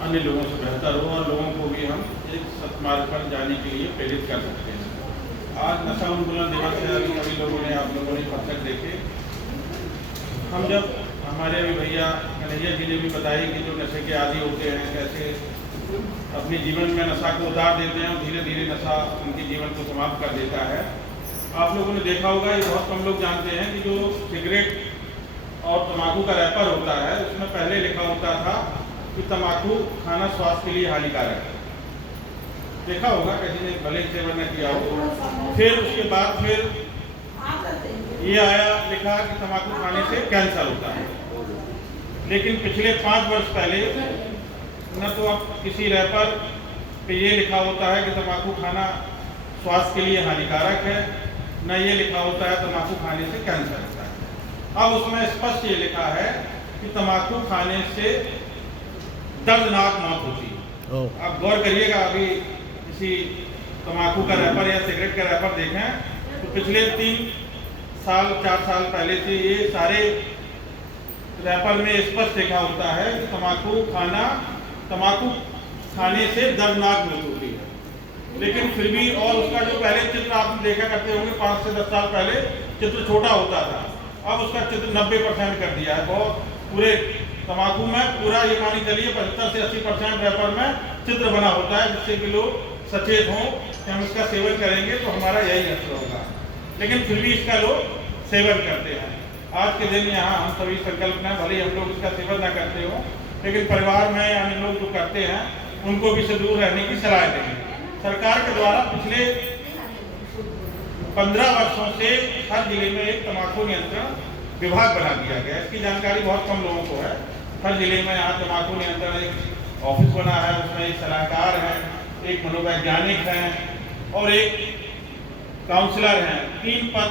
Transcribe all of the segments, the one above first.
अन्य लोगों से बेहतर हो और लोगों को भी हम एक सत्मार्ग पर जाने के लिए प्रेरित कर सकते हैं। आज नशा उन्मूलन दिवस है, अभी सभी लोगों ने आप लोगों ने पत्थर देखे। हम जब हमारे अभी भैया कन्हैया जी ने भी बताई कि जो नशे के आदी होते हैं कैसे अपने जीवन में नशा को उतार देते हैं और धीरे धीरे नशा उनके जीवन को समाप्त कर देता है। आप लोगों ने देखा होगा, ये बहुत कम लोग जानते हैं कि जो सिगरेट और तम्बाकू का रैपर होता है उसमें पहले लिखा होता था कि तम्बाकू खाना स्वास्थ्य के लिए हानिकारक है। देखा होगा, किसी ने भले सेवन न किया हो। फिर उसके बाद फिर ये आया लिखा कि तम्बाकू खाने से कैंसर होता है। लेकिन पिछले 5 वर्ष पहले न तो अब किसी रैपर पे ये लिखा होता है कि तम्बाकू खाना स्वास्थ्य के लिए हानिकारक है, न ये लिखा होता है तम्बाकू खाने से कैंसर होता है। अब उसमें स्पष्ट ये लिखा है कि तम्बाकू खाने से दर्दनाक मौत होती है। आप गौर करिएगा, अभी किसी तम्बाकू का रैपर या सिगरेट का रैपर देखें तो पिछले 3 साल 4 साल पहले से ये सारे रैपर में स्पष्ट लिखा होता है कि तम्बाकू खाने से दर्दनाक मौत होती है। लेकिन फिर भी, और उसका जो पहले चित्र आप देखा करते होंगे 5 से 10 साल पहले चित्र छोटा होता था, अब उसका चित्र 90% कर दिया है। बहुत पूरे तम्बाकू में पूरा ये मानी चलिए 75 से 80% रैपर में चित्र बना होता है, जिससे कि लोग सचेत हों कि हम इसका सेवन करेंगे तो हमारा यही असर होगा। लेकिन फिर भी इसका लोग सेवन करते हैं। आज के दिन यहाँ हम सभी संकल्प में, भले हम लोग इसका सेवन ना करते हो, लेकिन परिवार में अन्य लोग जो करते हैं उनको भी इससे दूर रहने की सलाह देंगे। सरकार के द्वारा पिछले 15 वर्षों से हर जिले में एक तम्बाकू नियंत्रण विभाग बना दिया गया। इसकी जानकारी बहुत कम लोगों को है। हर जिले में यहाँ तम्बाकू नियंत्रण एक ऑफिस बना है, उसमें एक सलाहकार है, एक मनोवैज्ञानिक है और एक काउंसलर हैं। 3 पद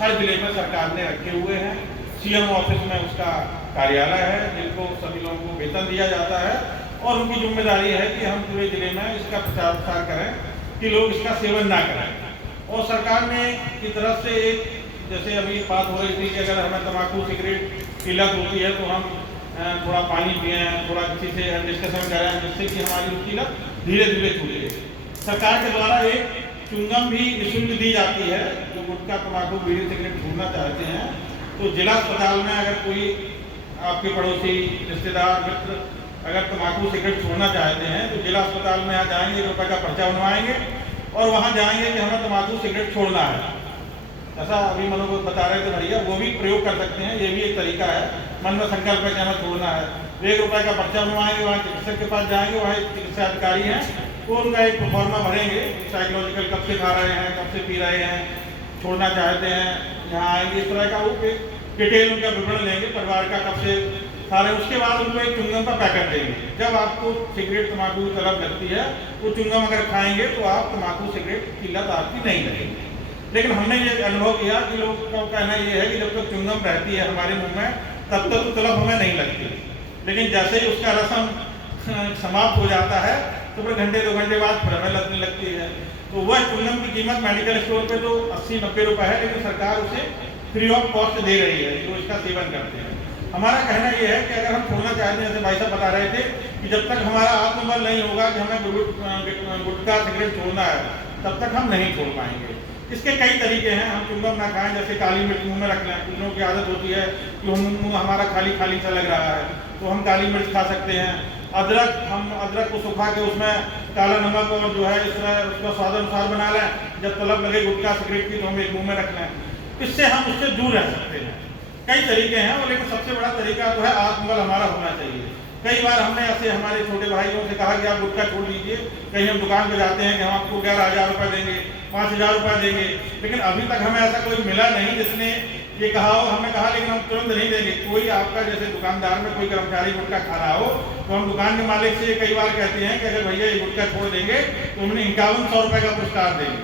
हर जिले में सरकार ने रखे हुए हैं। सीएम ऑफिस में उसका कार्यालय है, जिनको सभी लोगों को वेतन दिया जाता है और उनकी जिम्मेदारी है कि हम पूरे जिले में इसका प्रचार प्रसार करें कि लोग इसका सेवन ना करें। और सरकार ने की तरफ से एक, जैसे अभी बात हो रही थी कि अगर हमें तम्बाकू सिगरेट की लत होती है तो हम थोड़ा पानी पिएं, थोड़ा किसी से डिस्कशन करें, जिससे कि हमारी उसकी लत धीरे धीरे छूटे। सरकार के द्वारा एक चुंगम भी निःशुल्क दी जाती है। जो गुटखा तम्बाकू बीड़ी सिगरेट छोड़ना चाहते हैं तो जिला अस्पताल में अगर कोई आपके पड़ोसी रिश्तेदार मित्र अगर तम्बाकू सिगरेट छोड़ना चाहते हैं तो जिला अस्पताल में यहाँ जाएंगे, ₹1 का पर्चा बनवाएंगे और वहाँ जाएंगे कि हमें तम्बाकू सिगरेट छोड़ना है। ऐसा अभी मनो को बता रहे थे भैया, वो भी प्रयोग कर सकते हैं। ये भी एक तरीका है, मन में संकल्प है कि हमें छोड़ना है। ₹1 का पर्चा बनवाएंगे, वहाँ चिकित्सक के पास जाएंगे, वहाँ एक चिकित्सा अधिकारी हैं, वो उनका एक फॉर्मा भरेंगे, साइकोलॉजिकल कब से खा रहे हैं, कब से पी रहे हैं, छोड़ना चाहते हैं, यहाँ आएंगे, इस तरह का वो डिटेल उनका विवरण लेंगे, परिवार का कब से खा रहे हैं। उसके बाद उनको एक चुंगम का पैकेट देंगे। जब आपको सिगरेट तम्बाकू की तलब लगती है वो चुंगम अगर खाएंगे तो आप तम्बाकू सिगरेट की लत आपकी नहीं लगेगी। लेकिन हमने ये अनुभव किया कि लोगों का कहना ये है कि जब तक चुंगम रहती है हमारे मुंह में तब तक तो तलब हमें नहीं लगती, लेकिन जैसे ही उसका रसम समाप्त हो जाता है तो फिर घंटे 2 घंटे बाद फिर हमें लगने लगती है। तो वह चुंगम की कीमत मेडिकल स्टोर पे तो 80-90 रुपये है, लेकिन सरकार उसे फ्री ऑफ कॉस्ट दे रही है जो इसका सेवन करते हैं। हमारा कहना यह है कि अगर हम छोड़ना चाहते हैं, जैसे भाई साहब बता रहे थे कि जब तक हमारा आत्मबल नहीं होगा कि हमें गुटखा सिगरेट छोड़ना है तब तक हम नहीं छोड़ पाएंगे। इसके कई तरीके हैं। हम चुंगम ना खाएं, जैसे काली मिर्च मुंह में रख लें। कुछ लोगों की आदत होती है कि मुंह हमारा खाली खाली सा लग रहा है तो हम काली मिर्च खा सकते हैं। अदरक, हम अदरक को सुखा के उसमें काला नमक और जो है इस तरह उसका स्वाद अनुसार बना लें। जब तलब लगे गुटखा सिगरेट की तो हम एक मुँह में रख लें। इससे हम उससे दूर रह सकते हैं। कई तरीके हैं, लेकिन सबसे बड़ा तरीका तो है आत्मबल हमारा होना चाहिए। कई बार हमने ऐसे हमारे छोटे भाइयों से कहा कि आप गुटखा छोड़ दीजिए। कहीं हम दुकान पे जाते हैं कि हम आपको 11,000 रुपये देंगे, 5,000 रुपये देंगे, लेकिन अभी तक हमें ऐसा कोई मिला नहीं जिसने ये कहा हो। हमने कहा लेकिन हम तुरंत नहीं देंगे। कोई आपका जैसे दुकानदार में कोई कर्मचारी गुटखा खा रहा हो तो हम दुकान के मालिक से कई बार कहते हैं कि अगर भैया ये गुटखा छोड़ देंगे तो हमने 5100 रुपये का पुरस्कार देंगे।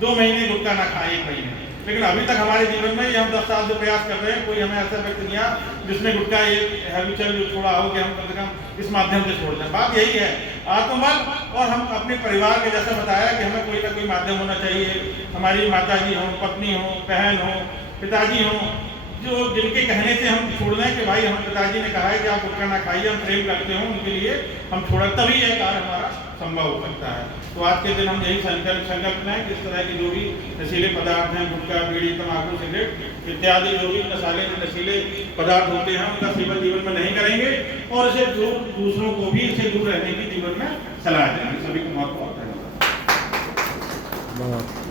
2 महीने गुटखा ना खाए, 1 महीने। लेकिन अभी तक हमारे जीवन में ये हम 10 साल से प्रयास कर रहे हैं, कोई हमें ऐसा व्यक्ति नहीं आया जिसने गुटखा एक हैबिचुअल जो छोड़ा हो कि हम कम से कम इस माध्यम से छोड़ दें। बात यही है, आत्मबल। और हम अपने परिवार के जैसा बताया कि हमें कोई ना कोई माध्यम होना चाहिए। हमारी माता जी हों, पत्नी हो, बहन हो, पिताजी हों, जो जिनके कहने से हम छोड़ दें कि भाई हम पिताजी ने कहा है कि आप गुटखा ना खाइए, हम प्रेम करते हो उनके लिए हम छोड़ा, तभी यह कार्य हमारा संभव हो सकता है। तो आज के दिन हम यही संकल्प लें कि इस तरह की जो भी नशीले पदार्थ हैं, गुटखा, बीड़ी, तम्बाकू, सिगरेट इत्यादि जो भी नशीले पदार्थ होते हैं उनका सेवन जीवन में नहीं करेंगे और इसे दूसरों को भी इससे दूर रहने की जीवन में सलाह देंगे। सभी को बहुत बहुत धन्यवाद।